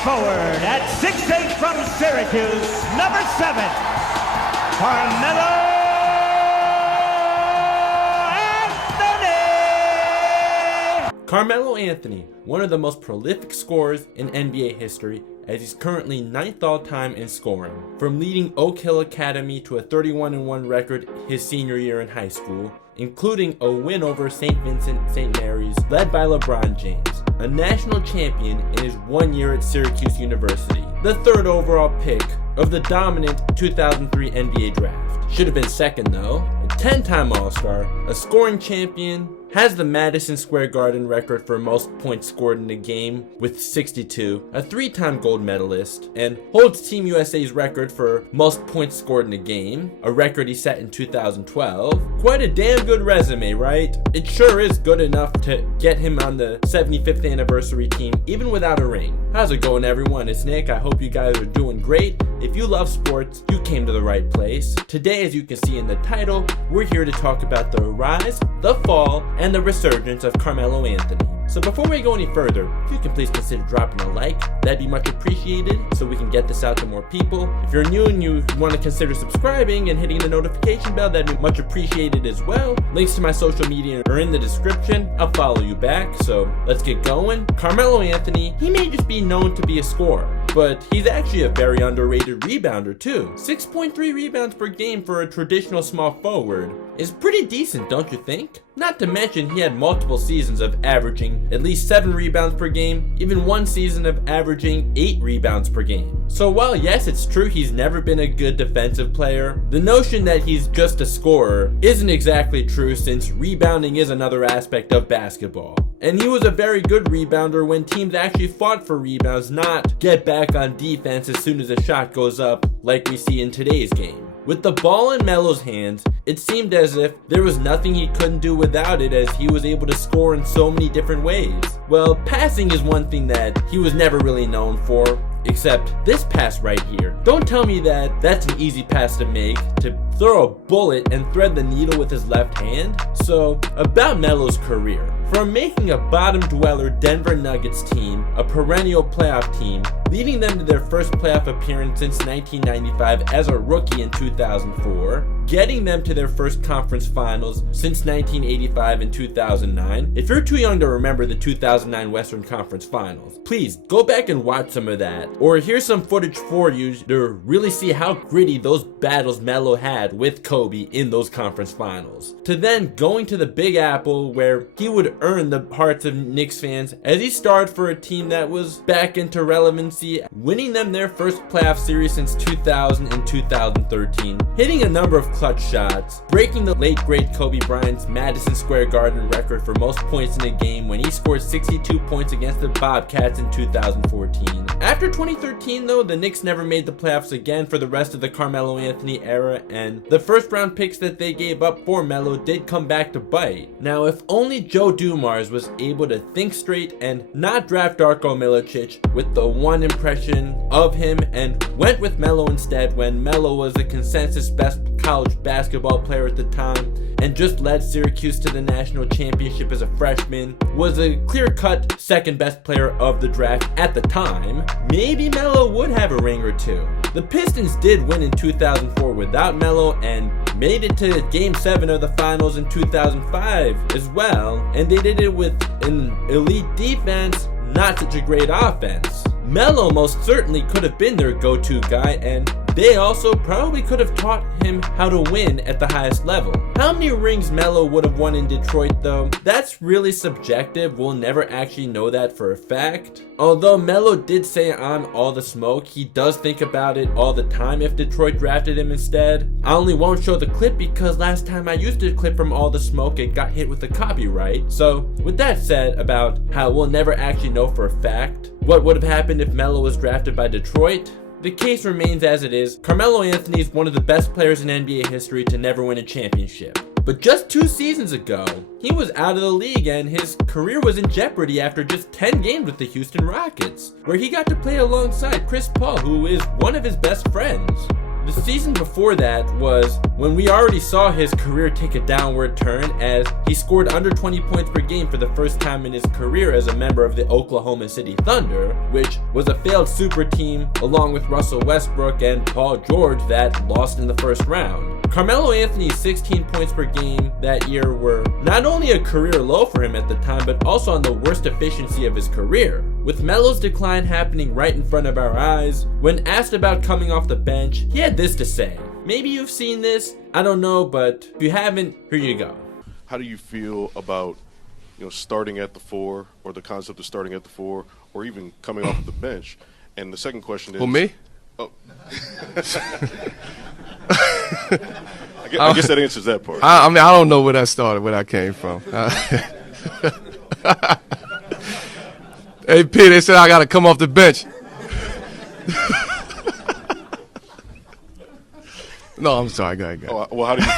forward at 6'8" from Syracuse, number 7, Carmelo Anthony. Carmelo Anthony, one of the most prolific scorers in NBA history, as he's currently 9th all-time in scoring. From leading Oak Hill Academy to a 31-1 record his senior year in high school, including a win over St. Vincent St. Mary's, led by LeBron James, a national champion in his 1 year at Syracuse University, the 3rd overall pick of the dominant 2003 NBA draft. Should have been 2nd though. A 10-time All-Star, a scoring champion, has the Madison Square Garden record for most points scored in a game with 62, a 3-time gold medalist, and holds Team USA's record for most points scored in a game, a record he set in 2012. Quite a damn good resume, right? It sure is good enough to get him on the 75th anniversary team, even without a ring. How's it going, everyone? It's Nick. I hope you guys are doing great. If you love sports, you came to the right place. Today, as you can see in the title, we're here to talk about the rise, the fall, and the resurgence of Carmelo Anthony. So before we go any further, if you can please consider dropping a like, that'd be much appreciated so we can get this out to more people. If you're new and you want to consider subscribing and hitting the notification bell, that'd be much appreciated as well. Links to my social media are in the description. I'll follow you back, so let's get going. Carmelo Anthony, he may just be known to be a scorer, but he's actually a very underrated rebounder too. 6.3 rebounds per game for a traditional small forward is pretty decent, don't you think? Not to mention he had multiple seasons of averaging at least 7 rebounds per game, even one season of averaging 8 rebounds per game. So while yes, it's true he's never been a good defensive player, the notion that he's just a scorer isn't exactly true, since rebounding is another aspect of basketball. And he was a very good rebounder when teams actually fought for rebounds, not get back on defense as soon as a shot goes up like we see in today's game. With the ball in Melo's hands, it seemed as if there was nothing he couldn't do without it, as he was able to score in so many different ways. Well, passing is one thing that he was never really known for, except this pass right here. Don't tell me that that's an easy pass to make, to throw a bullet and thread the needle with his left hand. So, about Melo's career. From making a bottom dweller Denver Nuggets team a perennial playoff team, leading them to their first playoff appearance since 1995 as a rookie in 2004, getting them to their first conference finals since 1985 and 2009. If you're too young to remember the 2009 Western Conference Finals, please go back and watch some of that, or here's some footage for you to really see how gritty those battles Melo had with Kobe in those conference finals. To then going to the Big Apple, where he would earn the hearts of Knicks fans as he starred for a team that was back into relevancy, winning them their first playoff series since 2000 and 2013, hitting a number of clutch shots, breaking the late great Kobe Bryant's Madison Square Garden record for most points in a game when he scored 62 points against the Bobcats in 2014. After 2013 though, the Knicks never made the playoffs again for the rest of the Carmelo Anthony era, and the first round picks that they gave up for Melo did come back to bite. Now, if only Joe Dumars was able to think straight and not draft Darko Milicic with the one impression of him, and went with Melo instead when Melo was the consensus best college basketball player at the time and just led Syracuse to the national championship as a freshman, was a clear-cut second best player of the draft at the time, maybe Melo would have a ring or two. The Pistons did win in 2004 without Melo and made it to Game 7 of the finals in 2005 as well, and they did it with an elite defense, not such a great offense. Melo most certainly could have been their go-to guy, and they also probably could have taught him how to win at the highest level. How many rings Melo would have won in Detroit though, that's really subjective. We'll never actually know that for a fact. Although Melo did say on All the Smoke he does think about it all the time if Detroit drafted him instead. I only won't show the clip because last time I used a clip from All the Smoke it got hit with the copyright. So with that said about how we'll never actually know for a fact what would have happened if Melo was drafted by Detroit, the case remains as it is. Carmelo Anthony is one of the best players in NBA history to never win a championship. But just 2 seasons ago, he was out of the league and his career was in jeopardy after just 10 games with the Houston Rockets, where he got to play alongside Chris Paul, who is one of his best friends. The season before that was when we already saw his career take a downward turn as he scored under 20 points per game for the first time in his career as a member of the Oklahoma City Thunder, which was a failed super team along with Russell Westbrook and Paul George that lost in the first round. Carmelo Anthony's 16 points per game that year were not only a career low for him at the time, but also on the worst efficiency of his career. With Melo's decline happening right in front of our eyes, when asked about coming off the bench, he had this to say. Maybe you've seen this, I don't know, but if you haven't, here you go. How do you feel about starting at the 4, or the concept of starting at the 4, or even coming off the bench? And the second question is... Who, me? Oh. I guess that answers that part. I mean, I don't know where that started, where that came from. Hey, P, they said I got to come off the bench. No, I'm sorry. Go ahead. Oh, well, how do you...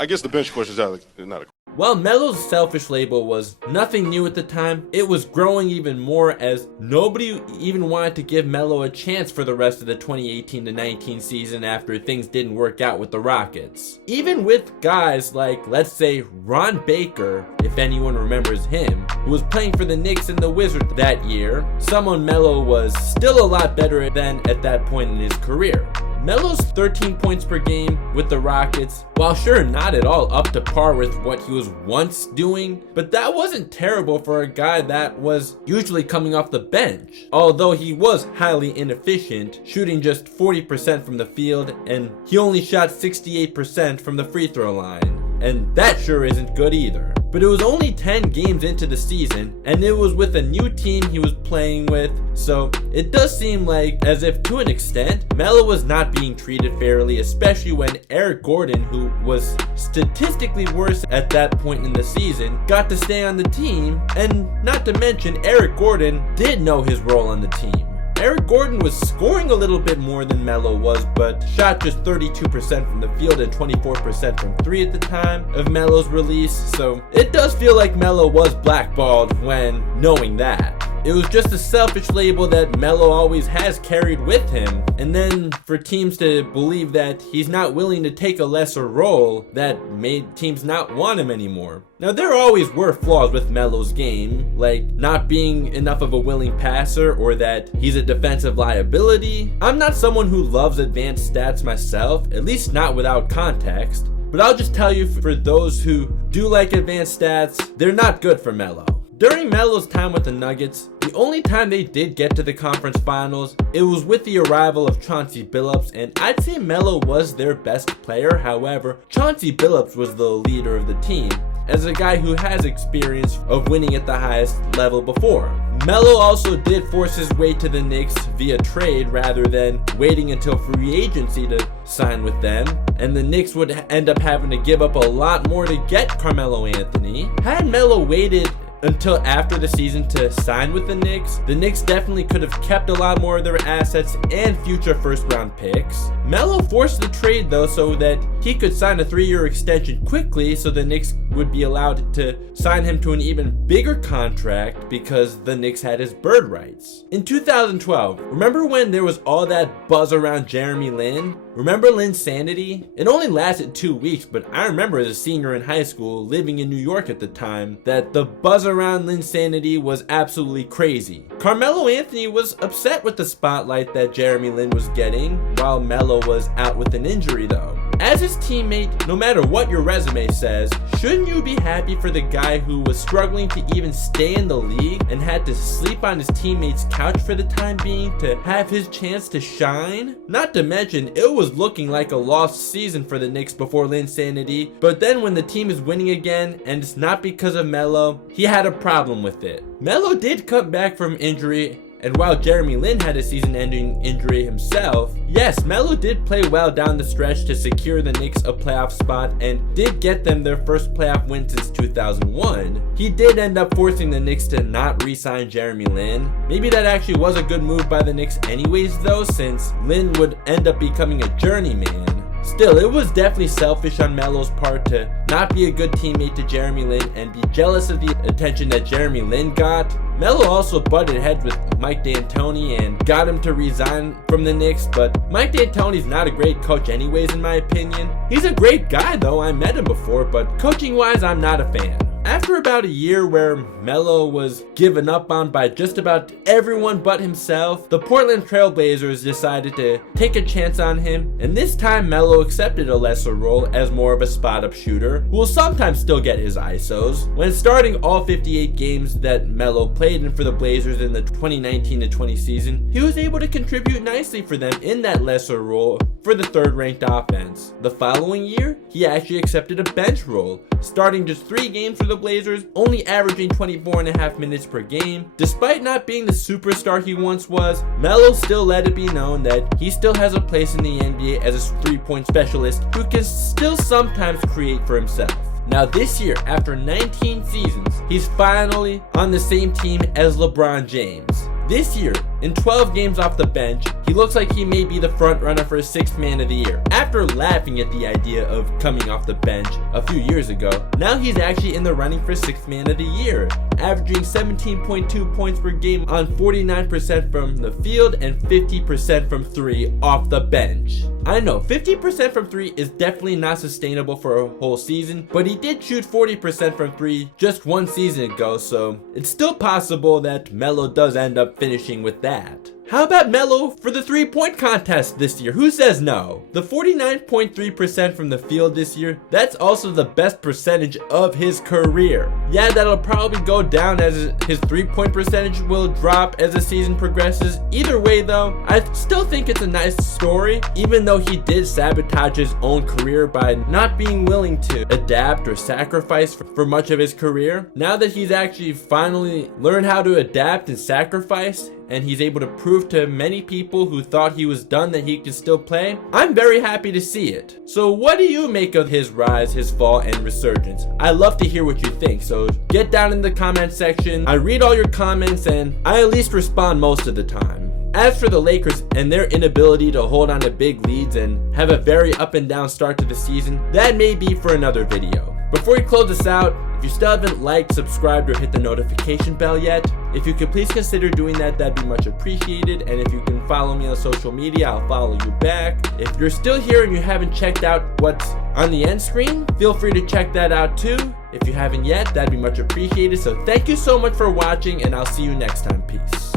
I guess the bench question is not a... Well, Melo's selfish label was nothing new at the time. It was growing even more as nobody even wanted to give Melo a chance for the rest of the 2018-19 season after things didn't work out with the Rockets. Even with guys like, let's say, Ron Baker, if anyone remembers him, who was playing for the Knicks and the Wizards that year, someone Melo was still a lot better than at that point in his career. Melo's 13 points per game with the Rockets, while sure not at all up to par with what he was once doing, but that wasn't terrible for a guy that was usually coming off the bench. Although he was highly inefficient, shooting just 40% from the field, and he only shot 68% from the free throw line. And that sure isn't good either. But it was only 10 games into the season, and it was with a new team he was playing with, so it does seem like as if to an extent, Melo was not being treated fairly, especially when Eric Gordon, who was statistically worse at that point in the season, got to stay on the team, and not to mention Eric Gordon did know his role on the team. Eric Gordon was scoring a little bit more than Melo was, but shot just 32% from the field and 24% from 3 at the time of Melo's release, so it does feel like Melo was blackballed when knowing that. It was just a selfish label that Melo always has carried with him, and then for teams to believe that he's not willing to take a lesser role, that made teams not want him anymore. Now, there always were flaws with Melo's game, like not being enough of a willing passer or that he's a defensive liability. I'm not someone who loves advanced stats myself, at least not without context, but I'll just tell you, for those who do like advanced stats, they're not good for Melo. During Melo's time with the Nuggets, the only time they did get to the conference finals, it was with the arrival of Chauncey Billups, and I'd say Melo was their best player. However, Chauncey Billups was the leader of the team, as a guy who has experience of winning at the highest level before. Melo also did force his way to the Knicks via trade rather than waiting until free agency to sign with them, and the Knicks would end up having to give up a lot more to get Carmelo Anthony. Had Melo waited until after the season to sign with the Knicks definitely could have kept a lot more of their assets and future first round picks. Melo forced the trade though so that he could sign a 3-year extension quickly, so the Knicks would be allowed to sign him to an even bigger contract because the Knicks had his bird rights. In 2012, remember when there was all that buzz around Jeremy Lin? Remember Linsanity? It only lasted 2 weeks, but I remember as a senior in high school living in New York at the time that the buzz around Linsanity was absolutely crazy. Carmelo Anthony was upset with the spotlight that Jeremy Lin was getting, while Melo was out with an injury though. As his teammate, no matter what your resume says, shouldn't you be happy for the guy who was struggling to even stay in the league and had to sleep on his teammate's couch for the time being to have his chance to shine? Not to mention, it was looking like a lost season for the Knicks before Linsanity, but then when the team is winning again, and it's not because of Melo, he had a problem with it. Melo did come back from injury, and while Jeremy Lin had a season-ending injury himself, yes, Melo did play well down the stretch to secure the Knicks a playoff spot and did get them their first playoff win since 2001. He did end up forcing the Knicks to not re-sign Jeremy Lin. Maybe that actually was a good move by the Knicks anyways though, since Lin would end up becoming a journeyman. Still, it was definitely selfish on Melo's part to not be a good teammate to Jeremy Lin and be jealous of the attention that Jeremy Lin got, Melo also butted heads with Mike D'Antoni and got him to resign from the Knicks, but Mike D'Antoni's not a great coach anyways in my opinion. He's a great guy though, I met him before, but coaching wise I'm not a fan. After about a year where Melo was given up on by just about everyone but himself, the Portland Trail Blazers decided to take a chance on him, and this time Melo accepted a lesser role as more of a spot-up shooter who will sometimes still get his ISOs. When starting all 58 games that Melo played in for the Blazers in the 2019-20 season, he was able to contribute nicely for them in that lesser role for the third-ranked offense. The following year, he actually accepted a bench role, starting just 3 games for the Blazers, only averaging 24.5 minutes per game. Despite not being the superstar he once was, Melo still let it be known that he still has a place in the NBA as a 3-point specialist who can still sometimes create for himself. Now this year, after 19 seasons, he's finally on the same team as LeBron James. This year, in 12 games off the bench, he looks like he may be the front runner for 6th man of the year. After laughing at the idea of coming off the bench a few years ago, now he's actually in the running for 6th man of the year, averaging 17.2 points per game on 49% from the field and 50% from 3 off the bench. I know 50% from 3 is definitely not sustainable for a whole season, but he did shoot 40% from 3 just 1 season ago, so it's still possible that Melo does end up finishing with that. How about Melo for the 3-point contest this year? Who says no? The 49.3% from the field this year, that's also the best percentage of his career. Yeah, that'll probably go down as his 3-point percentage will drop as the season progresses. Either way though, I still think it's a nice story, even though he did sabotage his own career by not being willing to adapt or sacrifice for much of his career. Now that he's actually finally learned how to adapt and sacrifice, and he's able to prove to many people who thought he was done that he can still play, I'm very happy to see it. So what do you make of his rise, his fall, and resurgence? I love to hear what you think, so get down in the comment section. I read all your comments and I at least respond most of the time. As for the Lakers and their inability to hold on to big leads and have a very up and down start to the season, that may be for another video. Before we close this out, if you still haven't liked, subscribed, or hit the notification bell yet, if you could please consider doing that, that'd be much appreciated. And if you can follow me on social media, I'll follow you back. If you're still here and you haven't checked out what's on the end screen, feel free to check that out too. If you haven't yet, that'd be much appreciated. So thank you so much for watching, and I'll see you next time. Peace.